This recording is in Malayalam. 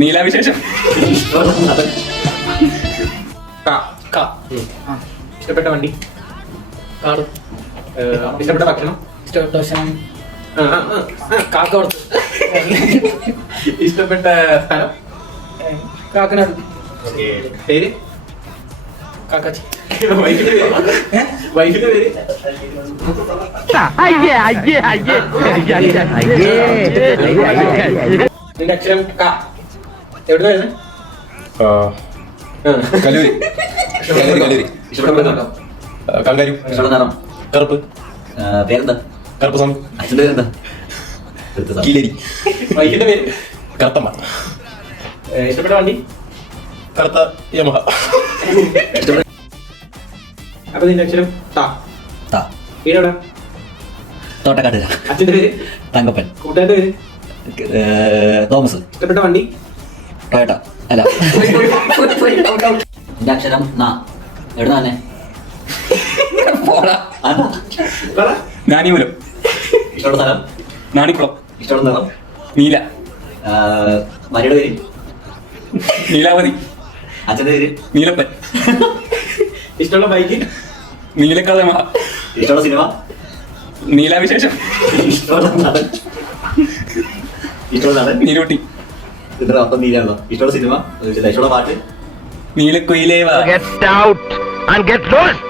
നീലാവിശേഷം. ഇഷ്ടപ്പെട്ട വണ്ടി, കാറ്, ഇഷ്ടപ്പെട്ട ഭക്ഷണം, ഇഷ്ടപ്പെട്ട ഭക്ഷണം കാക്ക കൊടുത്ത്, ഇഷ്ടപ്പെട്ട സ്ഥലം, കാക്കനാട്, പേര്, കാക്കാച്ചി, വൈഫിന്റെ പേര്, നിന്റെ അക്ഷരം ക. എവിടെ വരുന്നത്? കലൂരി. ഇഷ്ടപ്പെട്ട നിറം, കങ്കാരു. കറുപ്പ്. പേരെന്താ? കറുപ്പ് സ്വാമി. അച്ഛൻ്റെ പേരെന്താ? കീലേരി. വൈഫിന്റെ പേര്, കറുത്തമ്മ. ഇഷ്ടപ്പെട്ട വണ്ടി, കറുത്ത യമഹ. അപ്പൊ നിന്റെ അക്ഷരം ത. താ. വീടെവിടെ? തോട്ടക്കാട്ടില. അച്ഛന്റെ പേര്, തങ്കപ്പൻ. കൂട്ടുകാരുടെ പേര്, തോമസ്. ഇഷ്ടപ്പെട്ട വണ്ടി, ടൊയോട്ട. അല്ല, എന്റെ അക്ഷരം നാ. എവിടെ തന്നെ? പറ. നാനിമൂലം. ഇഷ്ടമുള്ള സ്ഥലം, നാണിക്കുളം. ഇഷ്ടമുള്ള നിറം, നീല. ഭാര്യയുടെ പേര്, നീലാവതി. അച്ഛൻ്റെ പേര്, നീലപ്പൻ. ഇഷ്ടമുള്ള ബൈക്ക്, നീലക്കാത യമഹ. ഇഷ്ടമുള്ള സിനിമ, നീലാവിശേഷം. ഇഷ്ടമുള്ള നടൻ, ഇഷ്ടമുള്ള നടൻ, നീലൂട്ടി. ഇതിന്റെ അർത്ഥം നീലാണല്ലോ. ഇഷ്ടമുള്ള സിനിമ, ഇഷ്ടമുള്ള പാട്ട്, നീലക്കുയിലേവ. Get out and get lost!